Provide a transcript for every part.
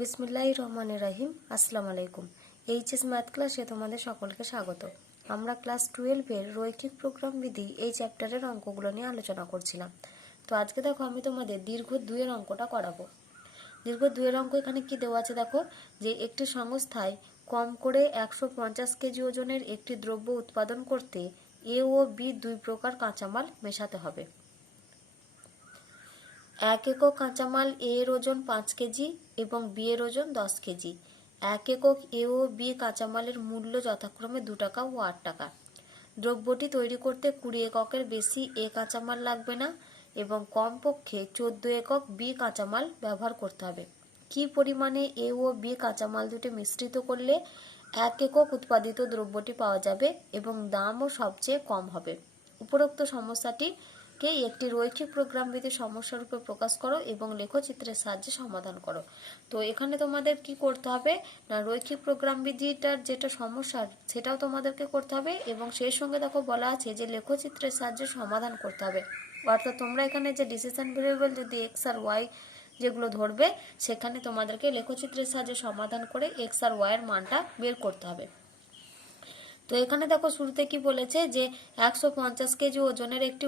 বিসমিল্লাহির রহমানির রহিম। আসসালামু আলাইকুম। এইচএস ম্যাথ ক্লাসে তোমাদের সকলকে স্বাগত। আমরা ক্লাস 12-এর রৈখিক প্রোগ্রাম বিধি এই চ্যাপ্টারের অঙ্কগুলো নিয়ে আলোচনা করছিলাম। তো আজকে দেখো আমি তোমাদের দীর্ঘ 2-এর অঙ্কটা করাবো। দীর্ঘ 2-এর অঙ্ক এখানে কি দেওয়া আছে দেখো, যে একটি সংস্থায় কম করে 150 কেজি ওজনের একটি দ্রব্য উৎপাদন করতে এ ও বি দুই প্রকার কাঁচামাল মেশাতে হবে। 1 একক কাঁচামাল এ এর ওজন 5 কেজি এবং বি এর ওজন 10 কেজি। 1 একক এ ও বি কাঁচামালের মূল্য যথাক্রমে 2 টাকা ও 8 টাকা। দ্রব্যটি তৈরি করতে 20 এককের বেশি এ কাঁচামাল লাগবে না এবং কমপক্ষে 14 একক বি কাঁচামাল ব্যবহার করতে হবে। কি পরিমাণে এ ও বি কাঁচামাল দুটি মিশ্রিত করলে 1 একক উৎপাদিত দ্রব্যটি পাওয়া যাবে এবং দামও সবচেয়ে কম হবে। উপরোক্ত সমস্যাটিকে একটি রৈখিক প্রোগ্রাম বিধির সমস্যা রূপে প্রকাশ করো এবং লেখচিত্রের সাহায্যে সমাধান করো। তো এখানে তোমাদের কি করতে হবে না, রৈখিক প্রোগ্রাম বিধিটার যেটা সমস্যা সেটাও তোমাদেরকে করতে হবে এবং সেই সঙ্গে দেখো বলা আছে যে লেখচিত্রের সাহায্যে সমাধান করতে হবে। অর্থাৎ তোমরা এখানে যে ডিসিশন ভেরিয়েবল যদি এক্স আর ওয়াই যেগুলো ধরবে সেখানে তোমাদেরকে লেখচিত্রের সাহায্যে সমাধান করে এক্স আর ওয়াই এর মানটা বের করতে হবে। তো এখানে দেখো শুরুতে কি বলেছে যে 150 কেজি ওজনের একটি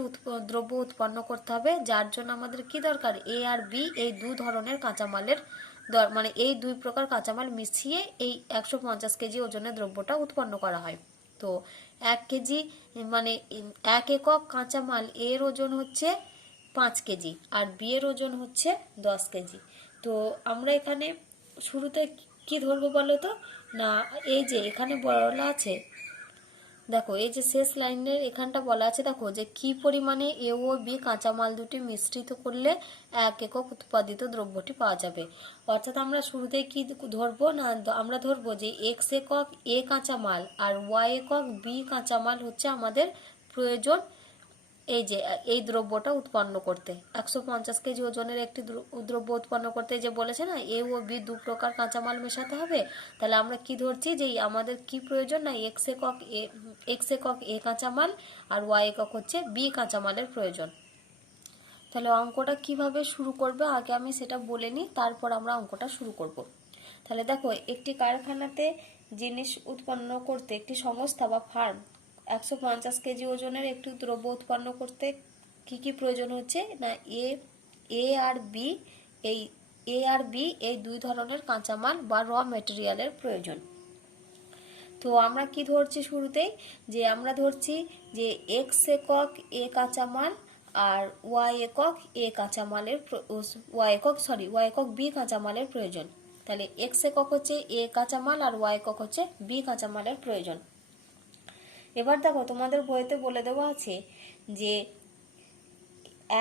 দ্রব্য উৎপন্ন করতে হবে, যার জন্য আমাদের কি দরকার, এ আর বি এই দু ধরনের কাঁচামালের মানে এই দুই প্রকার কাঁচামাল মিশিয়ে এই 150 কেজি ওজনের দ্রব্যটা উৎপন্ন করা হয়। তো 1 কেজি মানে 1 একক কাঁচামাল এর ওজন হচ্ছে 5 কেজি আর বি এর ওজন হচ্ছে 10 কেজি। তো আমরা এখানে শুরুতে কি ধরবো বলো তো, না এই যে এখানে বলা আছে দেখো, এই যে শেষ লাইনের এখানটা বলা আছে দেখো যে কি পরিমাণে এ ও বি কাঁচামাল দুটি মিশ্রিত করলে 1 একক উৎপাদিত দ্রব্যটি পাওয়া যাবে। অর্থাৎ আমরা শুরুতেই কি ধরবো না, আমরা ধরবো যে এক্স একক এ কাঁচামাল আর ওয়াই একক বি কাঁচামাল হচ্ছে আমাদের প্রয়োজন এই যে এই দ্রব্যটা উৎপন্ন করতে। 150 কেজি ওজনের একটি দ্রব্য উৎপন্ন করতে যে বলেছে না এ ও বি দু প্রকার কাঁচামাল মেশাতে হবে, তাহলে আমরা কি ধরছি যে আমাদের কি প্রয়োজন না এক্স একক এ কাঁচামাল আর ওয়াই একক হচ্ছে বি কাঁচামালের প্রয়োজন। তাহলে অঙ্কটা কিভাবে শুরু করবে আগে আমি সেটা বলে নিই, তারপর আমরা অঙ্কটা শুরু করব। তাহলে দেখো, একটি কারখানাতে জিনিস উৎপন্ন করতে একটি সংস্থা বা ফার্ম 150 কেজি ওজনের একটি দ্রব্য উৎপন্ন করতে কি কি প্রয়োজন হচ্ছে না, এ আর বি এই দুই ধরনের কাঁচামাল বা র মেটেরিয়ালের প্রয়োজন। তো আমরা কি ধরছি শুরুতেই, যে আমরা ধরছি যে এক্স একক এ কাঁচামাল আর ওয়াই একক বি কাঁচামালের প্রয়োজন। তাহলে এক্স একক হচ্ছে এ কাঁচামাল আর ওয়াই একক হচ্ছে বি কাঁচামালের প্রয়োজন। এবার দেখো তোমাদের বইতে বলে দেওয়া আছে যে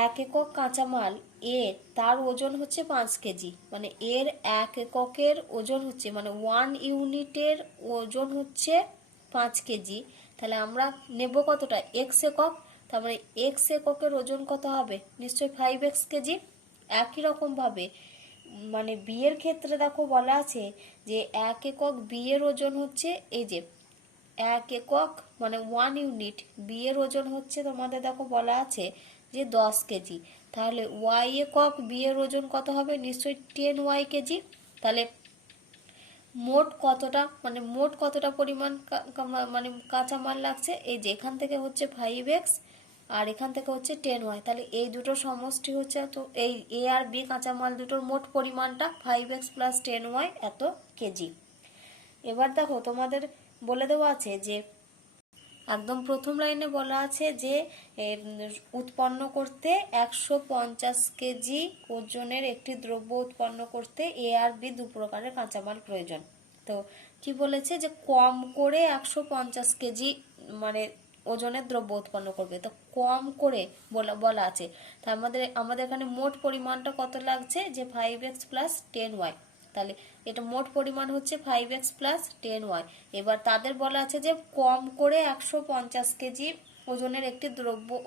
1 একক কাঁচামাল এ তার ওজন হচ্ছে 5 কেজি, মানে এর 1 এককের ওজন হচ্ছে মানে 1 ইউনিটের ওজন হচ্ছে 5 কেজি। তাহলে আমরা নেব কতটা, এক্স একক, তার মানে এক্স এককের ওজন কত হবে, নিশ্চয়ই 5x কেজি। একই রকম ভাবে মানে বি এর ক্ষেত্রে দেখো বলা আছে যে 1 একক বি এর ওজন হচ্ছে এই যে 1 একক মানে 1 ইউনিট বি এর ওজন হচ্ছে তোমাদের দেখো বলা আছে যে 10 কেজি। তাহলে ওয়াই একক বি এর ওজন কত হবে, নিশ্চয়ই 10y কেজি। তাহলে মোট কতটা পরিমাণ মানে কাঁচামাল লাগছে, এই যে এখান থেকে হচ্ছে 5x আর এখান থেকে হচ্ছে 10y। তাহলে এই দুটো সমষ্টি হচ্ছে, তো এই এ আর বি কাঁচামাল দুটোর মোট পরিমাণটা 5x + 10y এত কেজি। এবার দেখো তোমাদের বলে দেওয়া আছে যে একদম প্রথম লাইনে বলা আছে যে উৎপন্ন করতে 150 কেজি ওজনের একটি দ্রব্য উৎপন্ন করতে এ আর বি দু প্রকারের কাঁচামাল প্রয়োজন। তো কি বলেছে যে কম করে 150 কেজি মানে ওজনের দ্রব্য উৎপন্ন করবে, তো কম করে বলা আছে। তা আমাদের এখানে মোট পরিমাণটা কত লাগছে যে 5x + 10y। তাহলে এটা মোট পরিমাণ হচ্ছে 5x + 10y। এবার তাদের বলা আছে যে কম করে 150 কেজি ওজনের একটি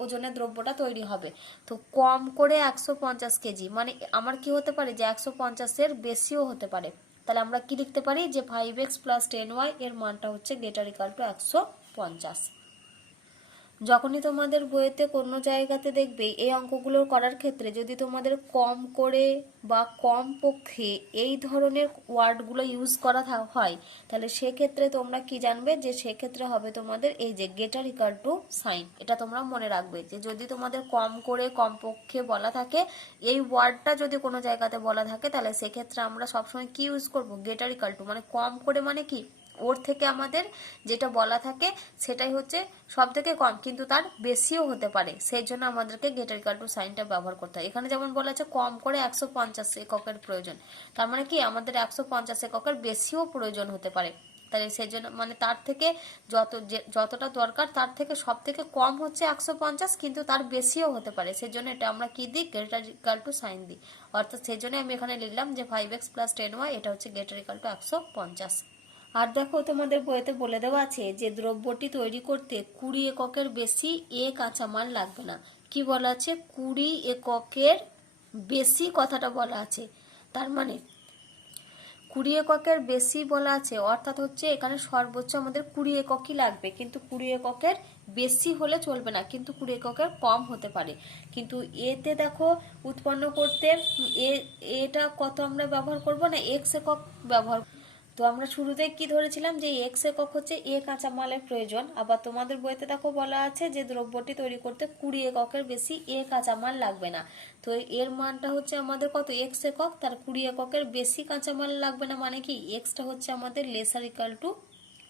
ওজনের দ্রব্যটা তৈরি হবে। তো কম করে 150 কেজি মানে আমার কি হতে পারে যে 150-এর বেশিও হতে পারে। তাহলে আমরা কি লিখতে পারি যে 5x + 10y এর মানটা হচ্ছে > 150। যখনই তোমাদের বইতে কোনো জায়গাতে দেখবে এই অঙ্কগুলো করার ক্ষেত্রে যদি তোমাদের কম করে বা কম পক্ষে এই ধরনের ওয়ার্ডগুলো ইউজ করা হয়, তাহলে সেক্ষেত্রে তোমরা কি জানবে যে সেক্ষেত্রে হবে তোমাদের এই যে গেটার ইকাল টু সাইন। এটা তোমরা মনে রাখবে যে যদি তোমাদের কম করে কম পক্ষে বলা থাকে, এই ওয়ার্ডটা যদি কোনো জায়গাতে বলা থাকে, তাহলে সেক্ষেত্রে আমরা সবসময় কি ইউজ করব, গেটার ইকাল টু। মানে কম করে মানে কি, ওর থেকে আমাদের যেটা বলা থাকে সেটাই হচ্ছে সব থেকে কম, কিন্তু তার বেশিও হতে পারে, সেই জন্য আমাদেরকে গেটার ইকাল টু সাইনটা ব্যবহার করতে হয়। এখানে যেমন বলা আছে কম করে 150 এককের প্রয়োজন, তার মানে কি আমাদের 150 এককের বেশিও প্রয়োজন হতে পারে। তাই সেই জন্য মানে তার থেকে যতটা দরকার তার থেকে সব থেকে কম হচ্ছে 150, কিন্তু তার বেশিও হতে পারে, সেই জন্য এটা আমরা কি দিই, গেটার ইকাল টু সাইন দিই। অর্থাৎ সেই জন্য আমি এখানে লিখলাম যে 5x + 10y এটা হচ্ছে গেটার ইকাল টু 150। আর দেখো তোমাদের বইতে বলে দেওয়া আছে যে দ্রব্যটি তৈরি করতে 20 এককের বেশি কাঁচামাল লাগবে না। কি বলা আছে, 20 এককের বেশি কথাটা বলা আছে, তার মানে 20 এককের বেশি বলা আছে, অর্থাৎ হচ্ছে এখানে সর্বোচ্চ আমাদের 20 এককই লাগবে, কিন্তু 20 এককের বেশি হলে চলবে না, কিন্তু 20 এককের কম হতে পারে। কিন্তু এতে দেখো উৎপন্ন করতে এটা কত আমরা ব্যবহার করব না, এক্স একক ব্যবহার। তো আমরা শুরুতে কি ধরেছিলাম যে এক্স একক হচ্ছে কাঁচামালের প্রয়োজন। আবার তোমাদের বইতে দেখো বলা আছে যে দ্রব্যটি তৈরি করতে 20 এককের বেশি কাঁচামাল লাগবে না। তো এর মানটা হচ্ছে আমাদের কত, এক্স একক, তার 20 এককের বেশি কাঁচামাল লাগবে না, মানে কি এক্সটা হচ্ছে আমাদের লেসার ইকাল টু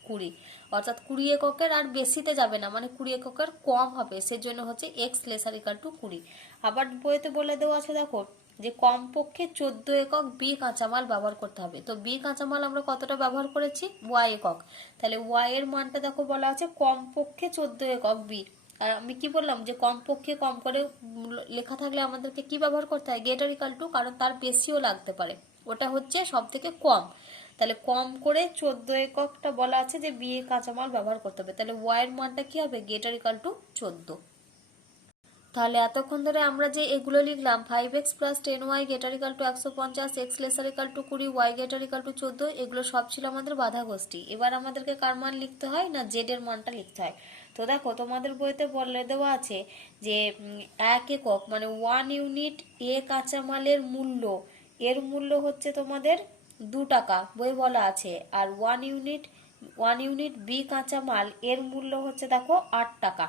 20, অর্থাৎ 20 এককের আর বেশিতে যাবে না, মানে 20 এককের কম হবে, সেজন্য হচ্ছে এক্স লেসার ইকাল টু 20। আবার বইতে বলে দেওয়া আছে দেখো যে কমপক্ষে 14 একক বি কাঁচামাল ব্যবহার করতে হবে। তো বি কাঁচামাল আমরা কতটা ব্যবহার করেছি, ওয়াই একক, তাহলে ওয়াই এর মানটা দেখো বলা আছে কমপক্ষে 14 একক বি। আর আমি কি বললাম যে কমপক্ষে কম করে লেখা থাকলে আমাদেরকে কি ব্যবহার করতে হয়, গেটার ইকাল টু, কারণ তার বেশিও লাগতে পারে, ওটা হচ্ছে সব থেকে কম। তাহলে কম করে 14 এককটা বলা আছে যে বি কাঁচামাল ব্যবহার করতে হবে, তাহলে ওয়াই এর মানটা কি হবে, গেটার ইকাল টু 14। তাহলে এতক্ষণ ধরে আমরা যে এগুলো লিখলাম 5x + 10y greater equal to 150, x lesser equal to 20, y greater equal to 14, এগুলো সব ছিল আমাদের বাধা গোষ্ঠী। এবার আমাদেরকে কার মান লিখতে হয় না, জেড এর মানটা লিখতে হয়। তো দেখো তোমাদের বইতে বলে দেওয়া আছে যে 1 একক মানে 1 ইউনিট কাঁচামালের মূল্য, এর মূল্য হচ্ছে তোমাদের 2 টাকা, বই বলা আছে। আর 1 ইউনিট বি কাঁচামাল এর মূল্য হচ্ছে দেখো 8 টাকা।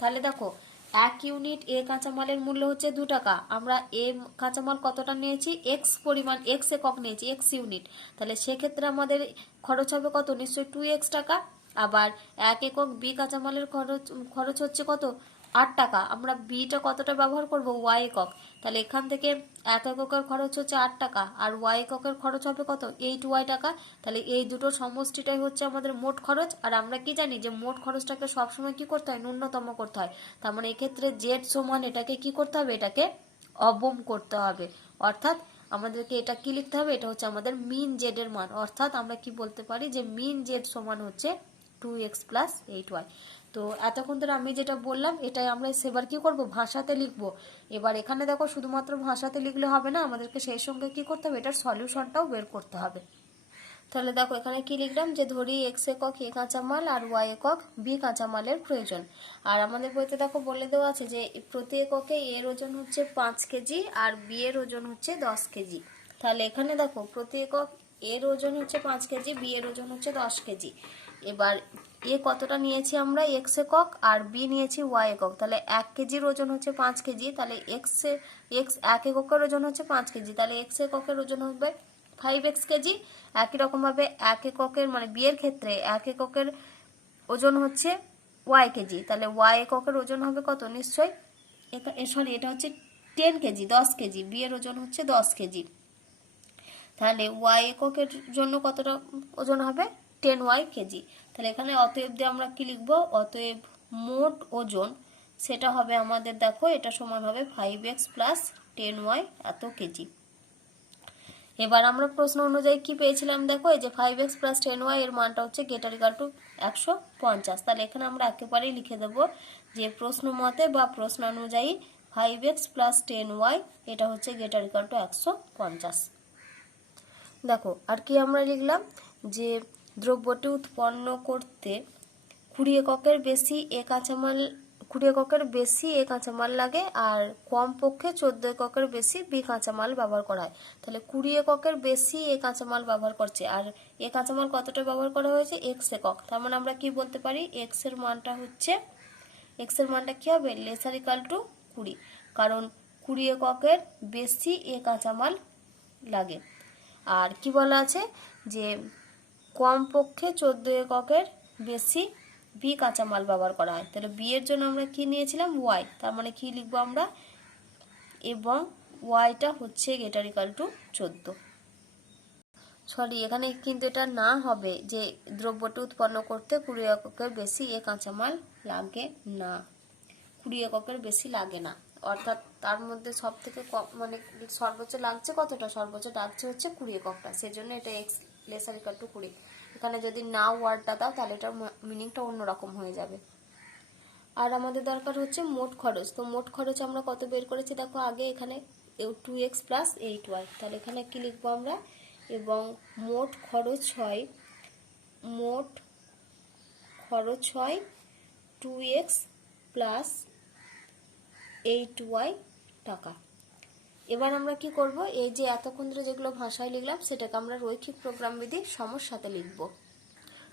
তাহলে দেখো 1 ইউনিট কাঁচামালের মূল্য হচ্ছে 2 টাকা, আমরা কাঁচামাল কতটা নিয়েছি, এক্স পরিমাণ, এক্স একক নিয়েছি, এক্স ইউনিট, তাহলে সেক্ষেত্রে আমাদের খরচ হবে কত, নিশ্চয়ই 2x টাকা। আবার 1 একক বি কাঁচামালের খরচ হচ্ছে কত, 8 টাকা, আমরা বিটা কতটা ব্যবহার করব, ওয়াই একক, তাহলে এখান থেকে 1 এককের খরচ হচ্ছে 8 টাকা, আর ওয়াই এককের খরচ হবে কত, 8y টাকা। তাহলে এই দুটো সমষ্টিটাই হচ্ছে আমাদের মোট খরচ। আর আমরা কি জানি যে মোট খরচটাকে সবসময় কি করতে হয়, ন্যূনতম করতে হয়। তার মানে এক্ষেত্রে জেড সমান এটাকে কি করতে হবে, এটাকে অবম করতে হবে, অর্থাৎ আমাদেরকে এটা কি লিখতে হবে, এটা হচ্ছে আমাদের মিন জেড এর মান, অর্থাৎ আমরা কি বলতে পারি যে মিন জেড সমান হচ্ছে 2x + 8y। তো এতক্ষণ ধরে আমি যেটা বললাম এটাই আমরা সেবার কি করব, ভাষাতে লিখব। এবার এখানে দেখো শুধুমাত্র ভাষাতে লিখলে হবে না, আমাদেরকে সেই সঙ্গে কি করতে হবে, এটার সলিউশনটাও বের করতে হবে। তাহলে দেখো এখানে কি লিখলাম যে ধরি এক্স একক কাঁচামাল আর ওয়াই একক বি কাঁচামালের প্রয়োজন। আর আমাদের বইতে দেখো বলে দেওয়া আছে যে প্রতি এককে এর ওজন হচ্ছে 5 কেজি আর বি এর ওজন হচ্ছে 10 কেজি। তাহলে এখানে দেখো প্রতি একক এর ওজন হচ্ছে 5 কেজি, বি এর ওজন হচ্ছে 10 কেজি। এবার কতটা নিয়েছি আমরা, এক্স একক, আর বি নিয়েছি ওয়াই একক। তাহলে 1 কেজির ওজন হচ্ছে 5 কেজি, তাহলে এক্স 1 এককের ওজন হচ্ছে 5 কেজি, তাহলে এক্স এককের ওজন হবে 5x কেজি। একই রকমভাবে 1 এককের মানে বি এর ক্ষেত্রে 1 এককের ওজন হচ্ছে y কেজি, তাহলে y এককের ওজন হবে কত, নিশ্চয়ই এটা হচ্ছে 10 কেজি, 10 কেজি, বি এর ওজন হচ্ছে 10 কেজি। তাহলে y এককের জন্য কতটা ওজন হবে, 10y কেজি। তাহলে এখানে অতএব দিয়ে আমরা কি লিখবো, অতএব মোট ওজন সেটা হবে আমাদের দেখো এটা সমান হবে 5x + 10y এত কেজি। এবার আমরা প্রশ্ন অনুযায়ী কি পেয়েছিলাম দেখো, এই যে 5x + 10y এর মানটা হচ্ছে গেটার ইকাল টু 150। তাহলে এখানে আমরা একেবারেই লিখে দেব যে প্রশ্ন মতে বা প্রশ্ন অনুযায়ী 5x + 10y এটা হচ্ছে গেটার ইকাল টু 150। দেখো আর কি আমরা লিখলাম যে দ্রব্যটি উৎপন্ন করতে 20 এককের বেশি কাঁচামাল 20 এককের বেশি এ কাঁচামাল লাগে আর কমপক্ষে 14 এককের বেশি বি কাঁচামাল ব্যবহার করা হয়। তাহলে 20 এককের বেশি এ কাঁচামাল ব্যবহার করছে, আর এ কাঁচামাল কতটা ব্যবহার করা হয়েছে? এক্স একক। তার মানে আমরা কি বলতে পারি? এক্স এর মানটা কি হবে? লেসার ইকাল টু 20, কারণ 20 এককের বেশি এ কাঁচামাল লাগে। আর কি বলা আছে যে কমপক্ষে 14 এককের বেশি বি কাঁচামাল ব্যবহার করা হয়। তাহলে বি এর জন্য আমরা কি নিয়েছিলাম? ওয়াই। তার মানে কি লিখবো আমরা? এবং ওয়াইটা হচ্ছে গ্রেটার ইকাল টু 14। সরি, এখানে কিন্তু এটা না হবে যে দ্রব্যটি উৎপন্ন করতে 20 এককের বেশি এ কাঁচামাল লাগে না, 20 এককের বেশি লাগে না। অর্থাৎ তার মধ্যে সব থেকে কম মানে সর্বোচ্চ লাগছে কতটা? সর্বোচ্চ লাগছে হচ্ছে 20 এককটা, সেজন্য এটা এক্স লেসার ইকাল টু 20। এখানে যদি না ওয়ার্ডটা দাও তাহলে এটার মিনিংটা অন্যরকম হয়ে যাবে। আর আমাদের দরকার হচ্ছে মোট খরচ। তো মোট খরচ আমরা কত বের করেছি দেখো আগে, এখানে 2x প্লাস 8y। তাহলে এখানে কি লিখবো আমরা? এবং মোট খরচ হয় 2x প্লাস 8y টাকা। এবার আমরা কি করব? এই যে এতক্ষণ ধরে যেগুলো ভাষায় লিখলাম সেটাকে আমরা রৈখিক প্রোগ্রাম বিধি সমস্যাতে লিখব।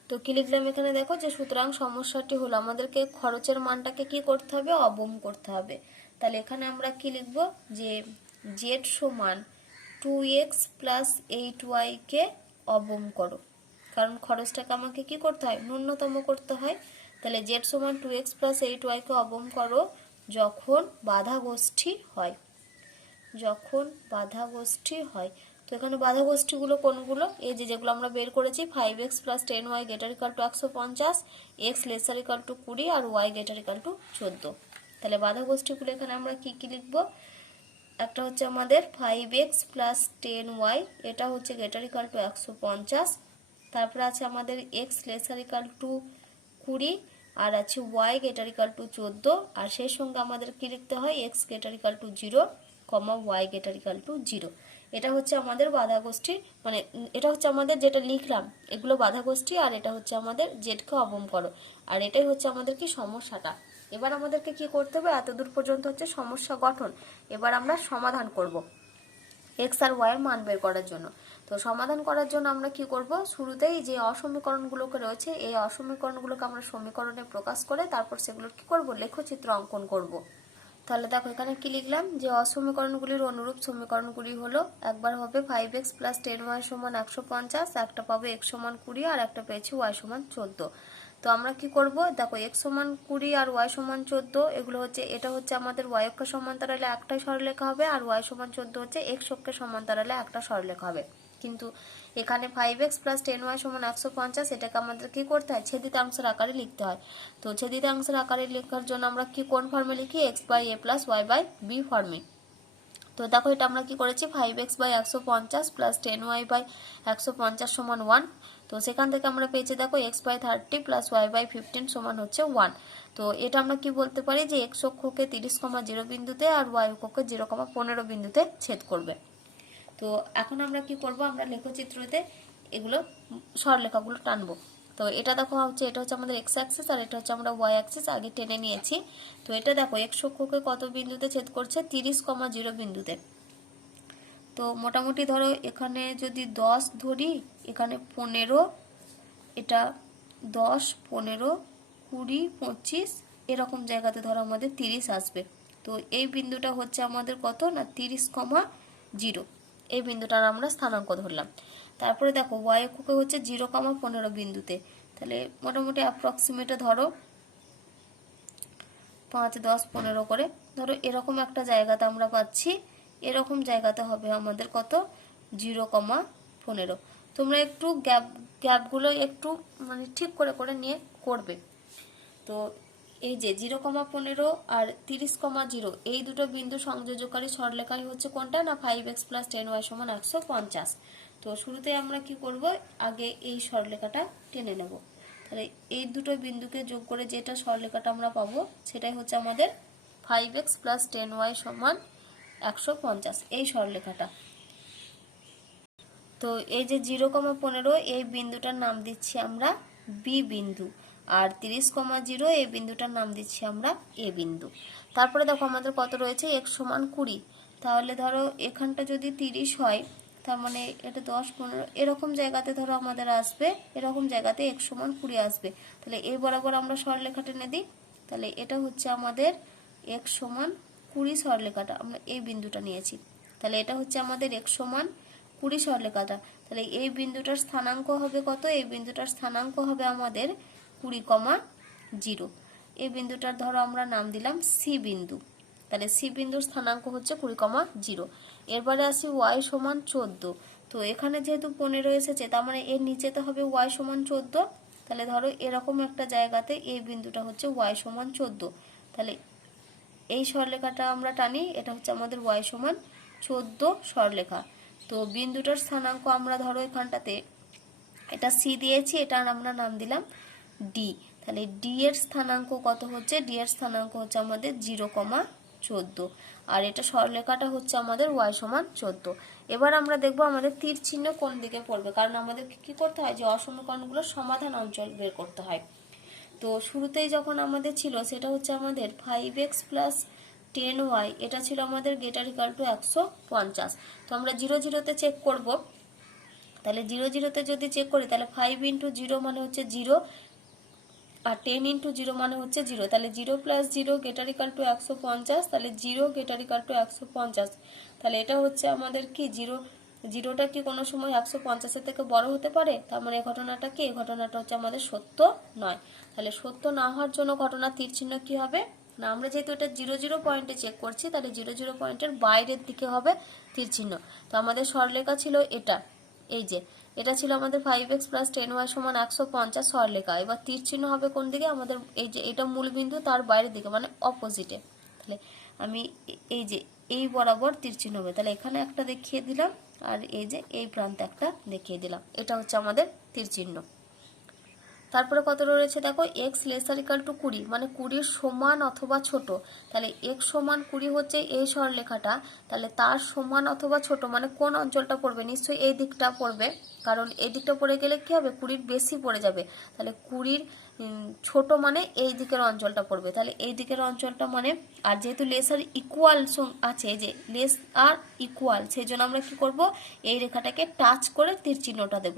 তো কি লিখলাম এখানে দেখো, যে সুতরাং সমস্যাটি হলো আমাদেরকে খরচের মানটাকে কি করতে হবে? অবম করতে হবে। তাহলে এখানে আমরা কি লিখব? যে z সমান 2x প্লাস 8y কে অবম করো, কারণ খরচটাকে আমাকে কি করতে হয়? ন্যূনতম করতে হয়। তাহলে z সমান 2x প্লাস 8y কে অবম করো যখন বাধা গোষ্ঠী হয়। তো এখানে বাধা গোষ্ঠীগুলো কোনগুলো? এই যে যেগুলো আমরা বের করেছি, 5x plus 10y greater equal to 150, x lesser equal to 20 আর y গ্রেটার ইকাল টু 14। তাহলে বাধা গোষ্ঠীগুলো এখানে আমরা কি কি লিখব? একটা হচ্ছে আমাদের 5x প্লাস 10y, এটা হচ্ছে গ্রেটার ইকাল টু 150। তারপরে আছে আমাদের x লেসার ইকাল টু 20 আর আছে y গ্রেটার ইকাল টু 14। আর সেই সঙ্গে আমাদের কি লিখতে হয়? x greater equal to 0, y greater equal to 0। এটা হচ্ছে আমাদের বাধা গোষ্ঠী, মানে এটা হচ্ছে আমাদের যেটা লিখলাম এগুলো বাধা গোষ্ঠী, আর এটা হচ্ছে আমাদের জেডকে অবম করো। আর এটাই হচ্ছে আমাদের কি সমস্যাটা। এবার আমাদেরকে কি করতে হবে? এতদূর পর্যন্ত হচ্ছে সমস্যা গঠন। এবার আমরা সমাধান করব এক্স আর ওয়াই এর মান বের করার জন্য। তো সমাধান করার জন্য আমরা কি করব? শুরুতেই যে অসমীকরণগুলোকে রয়েছে এই অসমীকরণগুলোকে আমরা সমীকরণে প্রকাশ করে তারপর সেগুলোর কি করব? লেখচিত্র অঙ্কন করব। তাহলে দেখো এখানে কি লিখলাম, যে অসমীকরণগুলির অনুরূপ সমীকরণগুলি হলো, একবার হবে 5x প্লাস 10y সমান 150, একটা পাবো x সমান 20 আর একটা পেয়েছি y সমান 14। তো আমরা কি করব? দেখো x সমান 20 আর y সমান 14 এগুলো হচ্ছে, এটা হচ্ছে আমাদের y অক্ষের সমান্তরালে একটাই সরলরেখা হবে, আর y সমান 14 হচ্ছে x অক্ষের সমান্তরালে একটা সরলরেখা হবে। কিন্তু এখানে 5x প্লাস 10y সমান 150, এটাকে আমাদের কি করতে হয়? ছেদিতাংশের আকারে লিখতে হয়। তো ছেদিতাংশের আকারে লেখার জন্য আমরা কি কোন ফর্মে লিখি? x by a plus y by b ফর্মে। তো দেখো এটা আমরা কি করেছি? 5x by 150 plus 10y by 150 সমান 1। তো সেখান থেকে আমরা পেয়েছি দেখো x by 30 plus y by 15 সমান হচ্ছে 1। তো এটা আমরা কি বলতে পারি? যে x অক্ষকে 30,0 বিন্দুতে আর y অক্ষকে 0,15 বিন্দুতে ছেদ করবে। তো এখন আমরা কি করব? আমরা লেখচিত্রতে এগুলো সরলরেখাগুলো টানবো। তো এটা দেখো হচ্ছে, এটা হচ্ছে আমাদের এক্স অ্যাক্সিস আর এটা হচ্ছে আমরা ওয়াই অ্যাক্সিস আগে টেনে নিয়েছি। তো এটা দেখো এক্স অক্ষকে কত বিন্দুতে ছেদ করছে? 30,0 বিন্দুতে। তো মোটামুটি ধরো এখানে যদি 10 ধরি, এখানে 15, এটা 10, 15, 20, 25 এরকম জায়গাতে ধরো আমাদের 30 আসবে। তো এই বিন্দুটা হচ্ছে আমাদের কত না 30,0, এই বিন্দুটার আমরা স্থানাঙ্ক ধরলাম। তারপরে দেখো ওয়াই অক্ষকে হচ্ছে 0,15 বিন্দুতে। তাহলে মোটামুটি অ্যাপ্রক্সিমেটে ধরো 5, 10, 15 করে ধরো এরকম একটা জায়গাতে আমরা পাচ্ছি। এরকম জায়গাতে হবে আমাদের কত? 0,15। তোমরা একটু গ্যাপগুলো একটু মানে ঠিক করে করে নিয়ে করবে। তো এই যে 0,15 আর 30,0 এই দুটো বিন্দু সংযোজকারী সরলরেখাই হচ্ছে কোনটা না 5x প্লাস 10y সমান 150। তো শুরুতে আমরা কি করব? আগে এই সরলরেখাটা টেনে নেব। তাহলে এই দুটো বিন্দুকে যোগ করে যেটা সরলরেখাটা আমরা পাবো সেটাই হচ্ছে আমাদের 5x প্লাস 10y সমান 150, এই সরলরেখাটা। তো এই যে 0,15 এই বিন্দুটার নাম দিচ্ছি আমরা বি বিন্দু, আর 30,0 এই বিন্দুটার নাম দিচ্ছি আমরা এ বিন্দু। তারপরে দেখো আমাদের কত রয়েছে, x সমান 20। তাহলে ধরো এখানটা যদি 30 হয়, তার মানে এটা 10, 15 এরকম জায়গাতে ধরো আমাদের আসবে, এরকম জায়গাতে x সমান 20 আসবে। তাহলে এই বরাবর আমরা সরলরেখা টেনে দিই। তাহলে এটা হচ্ছে আমাদের x সমান 20 সরলরেখাটা, আমরা এই বিন্দুটা নিয়েছি। তাহলে এটা হচ্ছে আমাদের x সমান 20 সরলরেখাটা। তাহলে এই বিন্দুটার স্থানাঙ্ক হবে কত, এই বিন্দুটার স্থানাঙ্ক হবে আমাদের 20,0। এই বিন্দুটার ধরো আমরা নাম দিলাম সি বিন্দু। তাহলে সি বিন্দুর স্থানাঙ্ক হচ্ছে 20,0। এরপরে আসি y সমান 14। তো এখানে যেহেতু 15 এসেছে, তার মানে এর নিচেতে হবে y সমান 14। তাহলে ধরো এরকম একটা জায়গাতে এই বিন্দুটা হচ্ছে y সমান 14। তাহলে এই সরলরেখাটা আমরা টানি, এটা হচ্ছে আমাদের y সমান 14 সরলরেখা। তো বিন্দুটার স্থানাঙ্ক আমরা ধরো এখানটাতে এটা সি দিয়েছি, এটার আমরা নাম দিলাম ডি। তাহলে ডি এর স্থানাঙ্ক কত হচ্ছে, ডি এর স্থানাঙ্ক হচ্ছে আমাদের 0,14। আর এটা সরলরেখাটা হচ্ছে আমাদের y সমান 14। এবার আমরা দেখব আমাদের তীর চিহ্ন কোন দিকে পড়বে, কারণ আমাদের কি করতে হয় যে অসমীকরণগুলোর সমাধান অঞ্চল বের করতে হয়। তো শুরুতেই যখন আমাদের ছিল সেটা হচ্ছে আমাদের 5x প্লাস 10y, এটা ছিল আমাদের গ্রেটার ইকুয়াল টু 150। তো আমরা 0,0-তে চেক করব। তাহলে 0,0-তে যদি চেক করি, তাহলে 5 ইন্টু 0 মানে হচ্ছে 0, আর 10 ইন্টু 0 মানে হচ্ছে 0। তাহলে 0 প্লাস 0 গ্রেটার ইকুয়াল টু 150। তাহলে 0 গ্রেটার ইকুয়াল টু 150। তাহলে এটা হচ্ছে আমাদের কি 0টা কি কোনো সময় 150-এর থেকে বড় হতে পারে? তার মানে এই ঘটনাটা কি, এই ঘটনাটা হচ্ছে আমাদের সত্য নয়। তাহলে সত্য না হওয়ার জন্য ঘটনা তীর চিহ্ন কি হবে না, আমরা যেহেতু এটা 0,0 পয়েন্টে চেক করছি, তাহলে 0,0 পয়েন্টের বাইরের দিকে হবে তীর চিহ্ন। তো আমাদের সরলরেখা ছিল এটা, এই যে এটা ছিল আমাদের 5x প্লাস 10y সমান 150 সরলরেখা। এবার তীর চিহ্ন হবে কোন দিকে, আমাদের এই যে এটা মূল বিন্দু তার বাইরের দিকে মানে অপোজিটে। তাহলে আমি এই যে এই বরাবর তীর চিহ্ন হবে, তাহলে এখানে একটা দেখিয়ে দিলাম আর এই যে এই প্রান্তে একটা দেখিয়ে দিলাম, এটা হচ্ছে আমাদের তীর চিহ্ন। তারপরে কত রয়েছে দেখো, x লেসার ইকাল টু 20 মানে 20 সমান অথবা ছোট। তাহলে x সমান 20 হচ্ছে এই সরলরেখাটা, তাহলে তার সমান অথবা ছোট মানে কোন অঞ্চলটা পড়বে, নিশ্চয়ই এই দিকটা পড়বে, কারণ এই দিকটা পড়ে গেলে কি হবে, 20 বেশি পড়ে যাবে। তাহলে 20 ছোট মানে এই দিকের অঞ্চলটা পড়বে, তাহলে এই দিকের অঞ্চলটা মানে, আর যেহেতু লেসার ইকুয়াল আছে, যে লেস আর ইকুয়াল, সেই জন্য আমরা কি করব, এই রেখাটাকে টাচ করে তীর চিহ্নটা দেব।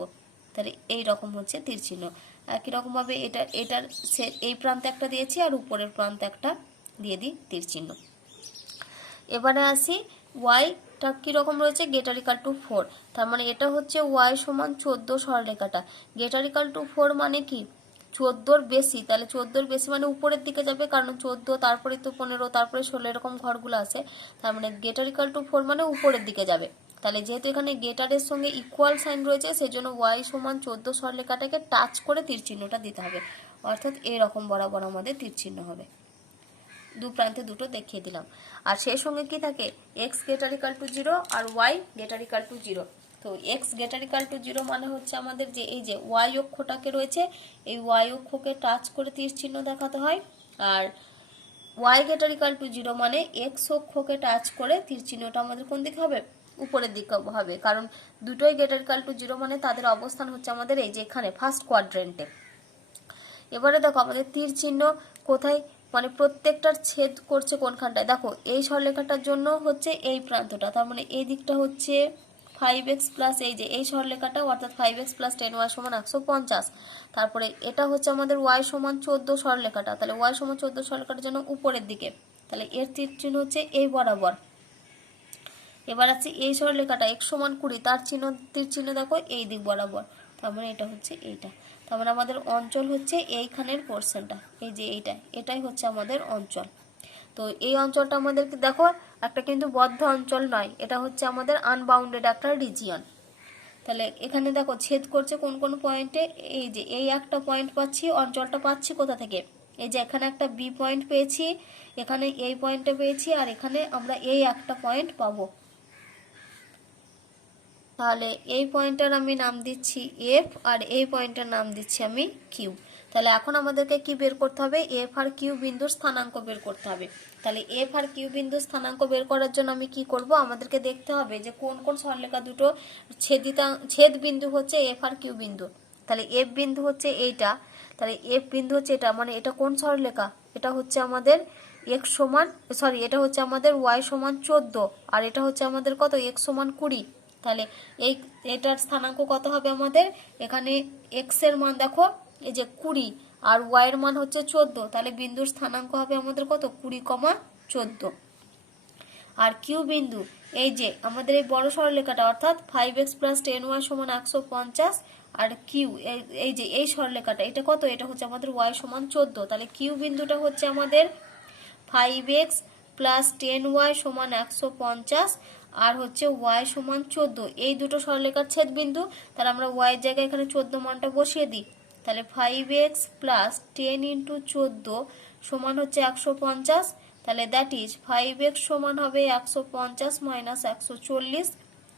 তাহলে এই রকম হচ্ছে তীর চিহ্ন। একই রকমভাবে এটার এই প্রান্তে একটা দিয়েছি আর উপরের প্রান্তে একটা দিয়ে দিই তীর চিহ্ন। এবারে আসি ওয়াইটা কীরকম রয়েছে, গ্রেটার ইকাল টু 4। তার মানে এটা হচ্ছে ওয়াই সমান 14 সরলরেখাটা। গ্রেটার ইকাল টু 4 মানে কি, 14 বেশি। তাহলে 14 বেশি মানে উপরের দিকে যাবে, কারণ 14 তারপরে তো 15 তারপরে 16 এরকম ঘরগুলো আছে। তার মানে গ্রেটার ইকাল টু 4 মানে উপরের দিকে যাবে। তাহলে যেহেতু এখানে গ্রেটারের সঙ্গে ইকুয়াল সাইন রয়েছে, সেই জন্য ওয়াই সমান 14 সরলরেখাটাকে টাচ করে তীর চিহ্নটা দিতে হবে, অর্থাৎ এইরকম বরাবর আমাদের তীর চিহ্ন হবে। দু প্রান্তে দুটো দেখিয়ে দিলাম। আর সেই সঙ্গে কি থাকে, x গ্রেটার ইকাল টু 0 আর y গ্রেটার ইকাল টু 0। তো x গ্রেটার ইকাল টু 0 মানে হচ্ছে আমাদের যে এই যে y অক্ষটাকে রয়েছে, এই y অক্ষকে টাচ করে তীর চিহ্ন দেখাতে হয়। আর y গ্রেটার ইকাল টু 0 মানে x অক্ষকে টাচ করে তীর চিহ্নটা আমাদের কোন দিকে হবে, উপরের দিকে হবে, কারণ দুটোই গ্রেটার ইকাল টু 0 মানে তাদের অবস্থান হচ্ছে আমাদের এই যে এখানে ফার্স্ট কোয়াড্রেন্টে। এবারে দেখো আমাদের তীর চিহ্ন কোথায়, মানে প্রত্যেকটার ছেদ করছে কোনখানটায়, দেখো এই সরলরেখাটার জন্য হচ্ছে এই প্রান্তটা, তার মানে এই দিকটা হচ্ছে 5x প্লাস এই যে এই সরলরেখাটা, অর্থাৎ 5x প্লাস 10y সমান 150। তারপরে এটা হচ্ছে আমাদের y সমান 14 সরলরেখাটা, তাহলে y সমান 14 সরলরেখাটার জন্য উপরের দিকে, তাহলে এর তীর চিহ্ন হচ্ছে এই বরাবর। এবার আছে এই সরলরেখাটা x সমান 20, তার চিহ্ন তীর চিহ্ন দেখো এই দিক বরাবর, তার মানে এটা হচ্ছে এইটা। তার মানে আমাদের অঞ্চল হচ্ছে এইখানের পোর্শনটা, এই যে এটাই হচ্ছে আমাদের অঞ্চল। তো এই অঞ্চলটা আমাদেরকে দেখো একটা কিন্তু বদ্ধ অঞ্চল নয়, এটা হচ্ছে আমাদের আনবাউন্ডেড একটা রিজিয়ন। তাহলে এখানে দেখো ছেদ করছে কোন কোন পয়েন্টে, এই যে এই একটা পয়েন্ট পাচ্ছি, অঞ্চলটা পাচ্ছি কোথা থেকে, এই যে এখানে একটা বি পয়েন্ট পেয়েছি, এখানে এই পয়েন্টটা পেয়েছি, আর এখানে আমরা এই একটা পয়েন্ট পাবো। তাহলে এই পয়েন্টটার আমি নাম দিচ্ছি এফ, আর এই পয়েন্টটার নাম দিচ্ছি আমি কিউ। তাহলে এখন আমাদেরকে কি বের করতে হবে, এফ আর কিউ বিন্দুর স্থানাঙ্ক বের করতে হবে। তাহলে এফ আর কিউ বিন্দুর স্থানাঙ্ক বের করার জন্য আমি কি করব, আমাদেরকে দেখতে হবে যে কোন কোন সরলরেখা দুটো ছেদ বিন্দু হচ্ছে এফ আর কিউ বিন্দু। তাহলে এফ বিন্দু হচ্ছে এইটা, তাহলে এফ বিন্দু হচ্ছে এটা, মানে এটা কোন সরলরেখা, এটা হচ্ছে আমাদের x সমান, সরি এটা হচ্ছে আমাদের y সমান 14, আর এটা হচ্ছে আমাদের কত, x সমান 20। তাহলে এটার স্থানাঙ্ক কত হবে আমাদের, এখানে x এর মান দেখো এই যে 20 আর y এর মান হচ্ছে 14, তাহলে বিন্দুর স্থানাঙ্ক হবে আমাদের কত, 20,14। আর কিউ বিন্দু এই যে আমাদের এই বড় সরলরেখাটা অর্থাৎ 5x + 10y সমান 150, আর কিউ এই যে এই সরলরেখাটা এটা কত, এটা হচ্ছে আমাদের y সমান 14, তাহলে কিউ বিন্দুটা হচ্ছে আমাদের 5x + 10y সমান 150 আর হচ্ছে y সমান 14, এই দুটো সরলরেখার ছেদ বিন্দু। তাহলে আমরা y এর জায়গায় এখানে 14 মানটা বসিয়ে দিই, তাহলে 5x + 10 × 14 সমান হচ্ছে 150, তাহলে দ্যাট ইজ 5x সমান হবে 150 - 140,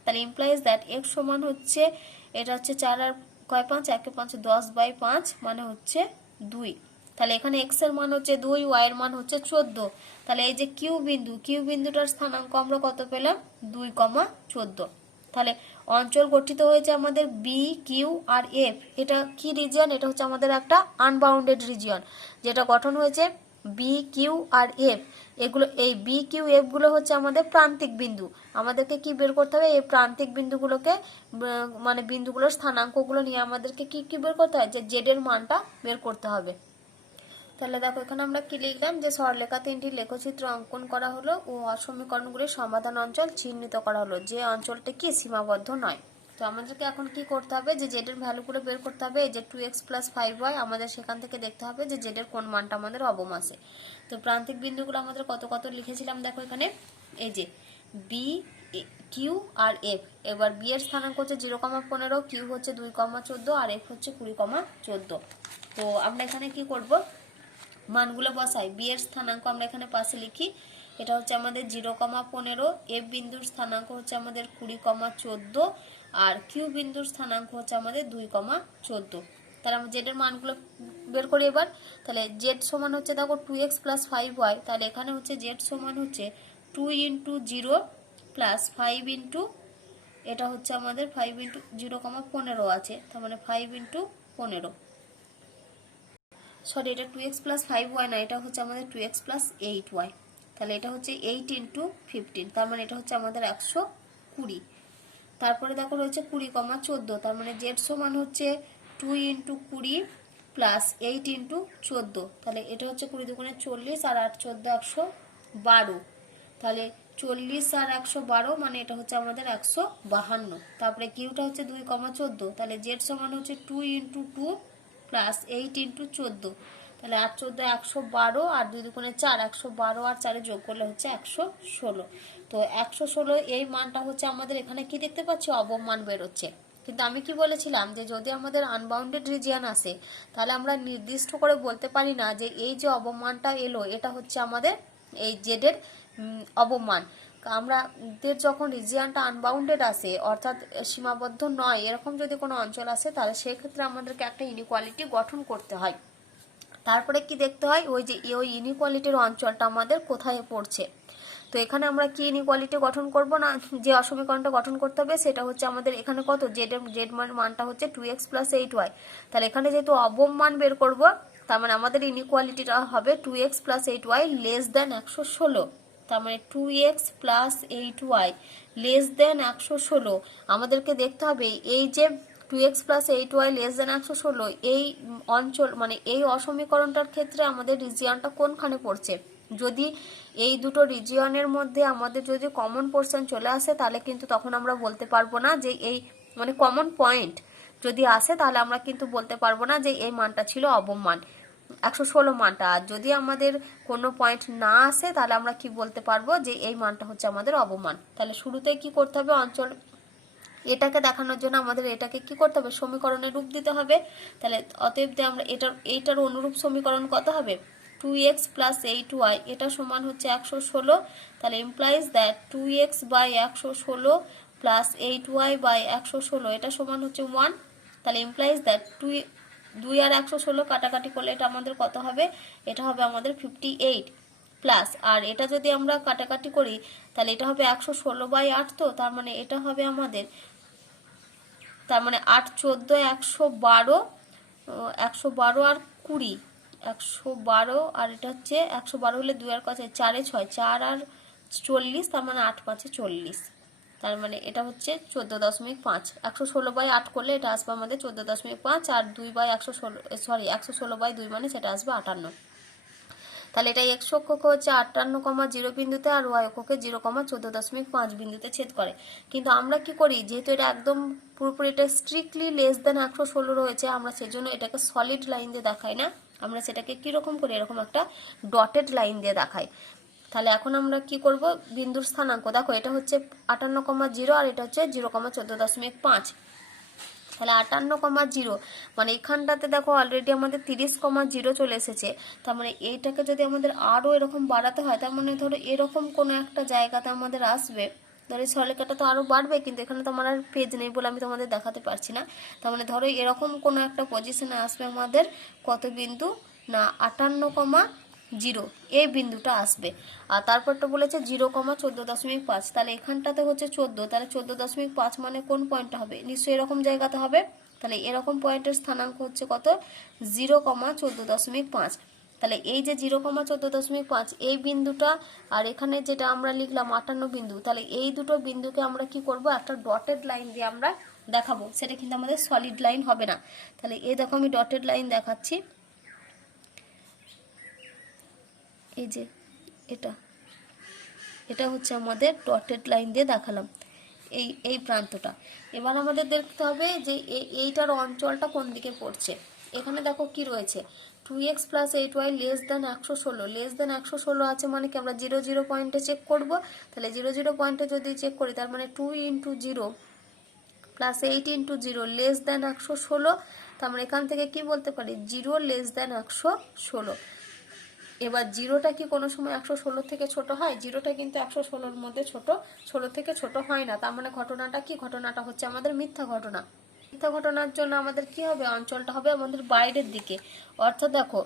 তাহলে ইমপ্লাইজ দ্যাট x সমান হচ্ছে, এটা হচ্ছে 4 আর 5 1 5 10/5 মানে হচ্ছে 2। তাহলে এখানে x এর মান হচ্ছে 2, y এর মান হচ্ছে 14, তাহলে এই যে কিউ বিন্দুটার স্থানাঙ্ক আমরা কত পেলাম, 2,14। তাহলে অঞ্চল গঠিত হয়েছে আমাদের বি, কিউ আর এফ। এটা কি রিজিয়ন, এটা হচ্ছে আমাদের একটা আনবাউন্ডেড রিজিয়ন, যেটা গঠন হয়েছে বি, কিউ আর এফ। এগুলো এই বি, কিউ, এফ গুলো হচ্ছে আমাদের প্রান্তিক বিন্দু। আমাদেরকে কি বের করতে হবে, এই প্রান্তিক বিন্দুগুলোকে মানে বিন্দুগুলোর স্থানাঙ্কগুলো নিয়ে আমাদেরকে কি বের করতে হয়, যে জেড এর মানটা বের করতে হবে। তাহলে দেখো এখানে আমরা কি লিখলাম, যে সরলরেখা 3টি লেখচিত্র অঙ্কন করা হলো ও সমীকরণগুলির সমাধান অঞ্চল চিহ্নিত করা হলো, যে অঞ্চলটি কি সীমাবদ্ধ নয়। তো আমাদেরকে এখন কি করতে হবে, যে জেড এর ভ্যালুগুলো বের করতে হবে। এই যে 2x + 5y, আমাদের সেখান থেকে দেখতে হবে যে জেড এর কোন মানটা আমাদের অবম আছে। তো প্রান্তিক বিন্দুগুলো আমাদের কত কত লিখেছিলাম দেখো এখানে, এই যে বি, কিউ আর এফ। এবার বি এর স্থানাঙ্ক হচ্ছে 0,15, কিউ হচ্ছে 2,14 আর এফ হচ্ছে 20,14। তো আমরা এখানে কি করব, মানগুলো বসাই। বি এর স্থানাঙ্ক আমরা এখানে পাশে লিখি, এটা হচ্ছে আমাদের 0,15, এফ বিন্দুর স্থানাঙ্ক হচ্ছে আমাদের 20,14 আর কিউ বিন্দুর স্থানাঙ্ক হচ্ছে আমাদের 2,14। তাহলে আমরা জেড এর মানগুলো বের করি এবার। তাহলে জেড সমান হচ্ছে দেখো 2x + 5y, তাহলে এখানে হচ্ছে জেড সমান হচ্ছে 2 × 0 + 5 × এটা হচ্ছে আমাদের 5 × 0,15 আছে, তার মানে 5 × 15, সরি এটা 2x + 5y না, এটা হচ্ছে আমাদের 2x + 8y। তাহলে এটা হচ্ছে 8 × 15, তার মানে এটা হচ্ছে আমাদের 120। তারপরে দেখো রয়েছে 20,14, তার মানে z সমান হচ্ছে 2 × 20 + 8 × 14, তাহলে এটা হচ্ছে 20 × 2 = 40 আর 8 × 14 = 12, তাহলে 40 আর 112 মানে এটা হচ্ছে আমাদের 152। তারপরে কিউটা হচ্ছে 2,14, তাহলে z সমান হচ্ছে 2 × 2 + 8 × 14, তাহলে 8 × 14 = 112 আর 2 × 2 = 4, 112 আর 4 যোগ করলে হচ্ছে 116। তো 116 এই মানটা হচ্ছে আমাদের এখানে কি দেখতে পাচ্ছি, অবম মান বেরোচ্ছে। কিন্তু আমি কি বলেছিলাম, যে যদি আমাদের আনবাউন্ডেড রিজিয়ন আসে তাহলে আমরা নির্দিষ্ট করে বলতে পারি না যে এই যে অবম মানটা এলো এটা হচ্ছে আমাদের এই জেড এর অবম মান। আমরা যখন রিজিয়নটা আনবাউন্ডেড আসে অর্থাৎ সীমাবদ্ধ নয় এরকম যদি কোনো অঞ্চল আসে, তাহলে সেক্ষেত্রে আমাদেরকে একটা ইনইকুয়ালিটি গঠন করতে হয়। তারপরে কি দেখতে হয়, ওই যে ওই ইনইকুয়ালিটির অঞ্চলটা আমাদের কোথায় পড়ছে। তো এখানে আমরা কি ইনইকুয়ালিটি গঠন করব না, যে অসমীকরণটা গঠন করতে হবে সেটা হচ্ছে আমাদের এখানে কত, জেড মানটা হচ্ছে 2x + 8y। তাহলে এখানে যেহেতু অবম মান বের করব, তার মানে আমাদের ইনইকুয়ালিটিটা হবে 2x + 8y <= 116। তার মানে 2x + 8y <= 116। আমাদেরকে দেখতে হবে এই যে 2x + 8y <= 116 এই অঞ্চল মানে এই অসমীকরণটার ক্ষেত্রে আমাদের রিজিয়নটা কোনখানে পড়ছে। যদি এই দুটো রিজিয়নের মধ্যে আমাদের যদি কমন পোরশন চলে আসে তাহলে কিন্তু তখন আমরা বলতে পারবো না যে এই মানে কমন পয়েন্ট যদি আসে তাহলে আমরা কিন্তু বলতে পারবো না যে এই মানটা ছিল অবম মান 116 মানটা। আর যদি আমাদের কোনো পয়েন্ট না আসে তাহলে আমরা কি বলতে পারবো যে এই মানটা হচ্ছে আমাদের অবমান। তাহলে শুরুতে কি করতে হবে, অঞ্চল এটাকে দেখানোর জন্য আমাদের এটাকে কি করতে হবে, সমীকরণে রূপ দিতে হবে। তাহলে অতএব আমরা এইটার অনুরূপ সমীকরণ কত হবে, 2x + 8y এটা সমান হচ্ছে 116। তাহলে ইমপ্লাইজ দ্যাট 2x / 116 + 8y / 116 এটা সমান হচ্ছে 1। তাহলে ইমপ্লাইজ দ্যাট 2 আর 116 কাটাকাটি করলে এটা আমাদের কত হবে, এটা হবে আমাদের 58 প্লাস, আর এটা যদি আমরা কাটাকাটি করি তাহলে এটা হবে 116/8, তো তার মানে এটা হবে আমাদের, তার মানে 8 14 112 112 আর 20, 112 আর এটা হচ্ছে 112 হলে 2 আর কাছে 4 6, 4 আর 40, তার মানে 8 5 40, তার মানে এটা হচ্ছে 14.5। 116/8 করলে এটা আসবে আমাদের 14.5, আর 116/2 মানে সেটা আসবে 58। তাহলে এটা এক্স অক্ষকে হচ্ছে 58,0 বিন্দুতে আর ওয়াই অক্ষকে 0,14.5 বিন্দুতে ছেদ করে। কিন্তু আমরা কি করি, যেহেতু এটা একদম পুরোপুরি এটা স্ট্রিক্টলি লেস দেন 116 রয়েছে, আমরা সেজন্য এটাকে সলিড লাইন দিয়ে দেখাই না, আমরা সেটাকে কিরকম করি, এরকম একটা ডটেড লাইন দিয়ে দেখাই। তাহলে এখন আমরা কি করব, বিন্দুর স্থানাঙ্ক দেখো, এটা হচ্ছে 58,0 আর এটা হচ্ছে 0,14.5। তাহলে 58,0 মানে এখানটাতে দেখো অলরেডি আমাদের 30,0 চলে এসেছে। তার মানে এইটাকে যদি আমাদের আরও এরকম বাড়াতে হয়, তার মানে ধরো এরকম কোনো একটা জায়গাতে আমাদের আসবে, ধরো এই সরলরেখাটা তো আরও বাড়বে, কিন্তু এখানে তো আমার আর পেজ নেই বলে আমি তোমাদের দেখাতে পারছি না। তার মানে ধরো এরকম কোনো একটা পজিশনে আসবে আমাদের কত বিন্দু না 58,0, এই বিন্দুটা আসবে। আর তারপরটা বলেছে 0,14.5, তাহলে এখানটাতে হচ্ছে 14, তাহলে 14.5 মানে কোন পয়েন্টটা হবে, নিশ্চয়ই এরকম জায়গাতে হবে। তাহলে এরকম পয়েন্টের স্থানাঙ্ক হচ্ছে কত, 0,14.5। তাহলে এই যে 0,14.5 এই বিন্দুটা, আর এখানে যেটা আমরা লিখলাম 58 বিন্দু, তাহলে এই দুটো বিন্দুকে আমরা কি করব, একটা ডটেড লাইন দিয়ে আমরা দেখাবো, সেটা কিন্তু আমাদের সলিড লাইন হবে না। তাহলে এই দেখো আমি ডটেড লাইন দেখাচ্ছি, এই যে এটা হচ্ছে আমাদের ডটেড লাইন দিয়ে দেখালাম এই প্রান্তটা। এবার আমাদের দেখতে হবে যে এইটার অঞ্চলটা কোন দিকে পড়ছে। এখানে দেখো কি রয়েছে, 2x + 8y less than 116, less than 116 আছে মানে কি, আমরা 0 0 পয়েন্টে চেক করব। তাহলে 0 0 পয়েন্টে যদি চেক করি, তার মানে 2 × 0 + 8 × 0 লেস দেন 116, তার মানে এখান থেকে কি বলতে পারি, 0 লেস দেন 116। এবার জিরোটা কি কোনো সময় 116 থেকে ছোট হয়, জিরোটা কিন্তু 116-র মধ্যে ছোট, 16 থেকে ছোট হয় না। তার মানে ঘটনাটা কি, ঘটনাটা হচ্ছে আমাদের মিথ্যা ঘটনা। মিথ্যা ঘটনার জন্য আমাদের কি হবে, অঞ্চলটা হবে আমাদের বাইরের দিকে। অর্থাৎ দেখো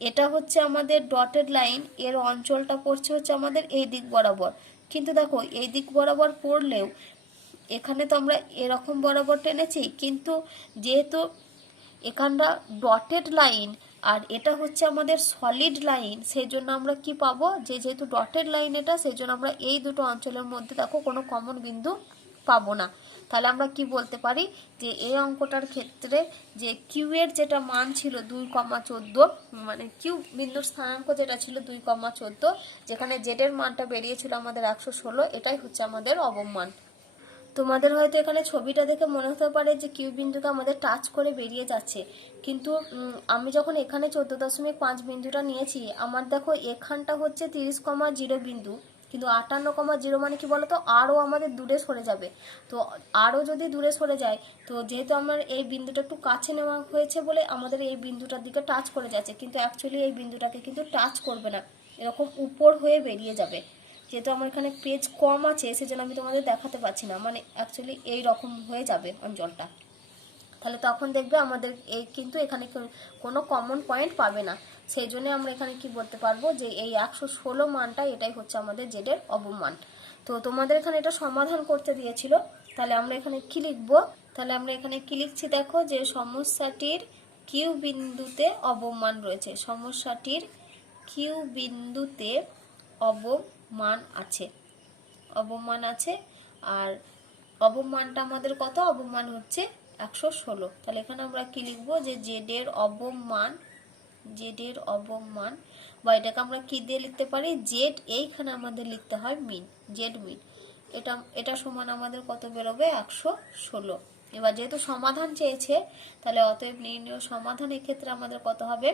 এটা হচ্ছে আমাদের ডটেড লাইন, এর অঞ্চলটা পড়ছে হচ্ছে আমাদের এই দিক বরাবর, কিন্তু দেখো এই দিক বরাবর পড়লেও এখানে তো আমরা এরকম বরাবর টেনেছি, কিন্তু যেহেতু এখানটা ডটেড লাইন আর এটা হচ্ছে আমাদের সলিড লাইন, সেই জন্য আমরা কি পাবো, যেহেতু ডটেড লাইন এটা, সেই জন্য আমরা এই দুটো অঞ্চলের মধ্যে দেখো কোনো কমন বিন্দু পাবো না। তাহলে আমরা কি বলতে পারি, যে এই অঙ্কটার ক্ষেত্রে যে কিউ এর যেটা মান ছিল 2,14, মানে কিউ বিন্দুর স্থানাঙ্ক যেটা ছিল 2,14, যেখানে জেড এর মানটা বেরিয়েছিল আমাদের 116, এটাই হচ্ছে আমাদের অবমান। তোমাদের হয়তো এখানে ছবিটা দেখে মনে হতে পারে যে কিউ বিন্দুটা আমাদের টাচ করে বেরিয়ে যাচ্ছে, কিন্তু আমি যখন এখানে 14.5 বিন্দুটা নিয়েছি, আমার দেখো এখানটা হচ্ছে 30,0 বিন্দু, কিন্তু 58,0 মানে কি বলতো, আরও আমাদের দূরে সরে যাবে। তো আরও যদি দূরে সরে যায়, তো যেহেতু আমার এই বিন্দুটা একটু কাছে নেওয়া হয়েছে বলে আমাদের এই বিন্দুটার দিকে টাচ করে যাচ্ছে, কিন্তু অ্যাকচুয়ালি এই বিন্দুটাকে কিন্তু টাচ করবে না, এরকম উপর হয়ে বেরিয়ে যাবে। যেহেতু আমার এখানে পেজ কম আছে, সেজন্য আমি তোমাদের দেখাতে পারছি না, মানে অ্যাকচুয়ালি এই রকম হয়ে যাবে অঞ্চলটা। তাহলে তখন দেখবে আমাদের এই কিন্তু এখানে কোনো কমন পয়েন্ট পাবে না, সেই জন্য আমরা এখানে কি বলতে পারবো, যে এই 116 মানটা এটাই হচ্ছে আমাদের জেডের অবমান। তো তোমাদের এখানে এটা সমাধান করতে দিয়েছিল, তাহলে আমরা এখানে কি লিখবো, তাহলে আমরা এখানে কি লিখছি দেখো, যে সমস্যাটির কিউ বিন্দুতে অবমান রয়েছে, সমস্যাটির কিউ বিন্দুতে অবমান আছে, আর অবমানটা আমাদের কত, অবমান হচ্ছে 116। তাহলে এখানে আমরা কি লিখবো, যে জেডের অবমান, বা এটাকে আমরা কি দিয়ে লিখতে পারি, জেড, এইখানে আমাদের লিখতে হয় মিন, জেড মিন, এটা সমান আমাদের কত বেরোবে, 116। এবার যেহেতু সমাধান চেয়েছে, তাহলে অতএব নির্ণয় সমাধান এক্ষেত্রে আমাদের কত হবে,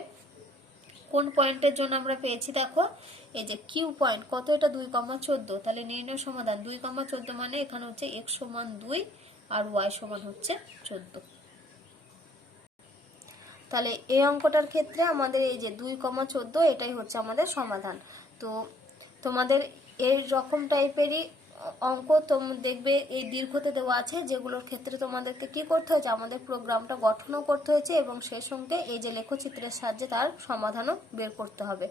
কোন পয়েন্টের জন্য আমরা পেয়েছি দেখো, এই যে কিউ পয়েন্ট কত, এটা 2,14, তাহলে নির্ণয় সমাধান 2,14 মানে এখানে হচ্ছে x সমান 2 আর y সমান হচ্ছে 14। তাহলে এই অঙ্কটার ক্ষেত্রে আমাদের এই যে 2,14 এটাই হচ্ছে আমাদের সমাধান। তো তোমাদের এই রকম টাইপেরই অঙ্ক দেখবে এই দীর্ঘতে দেওয়া আছে, যেগুলোর ক্ষেত্রে তোমাদেরকে কি করতে হয়েছে, আমাদের প্রোগ্রামটা গঠনও করতে হয়েছে এবং সেই সঙ্গে এই যে লেখচিত্রের সাহায্যে তার সমাধানও বের করতে হবে।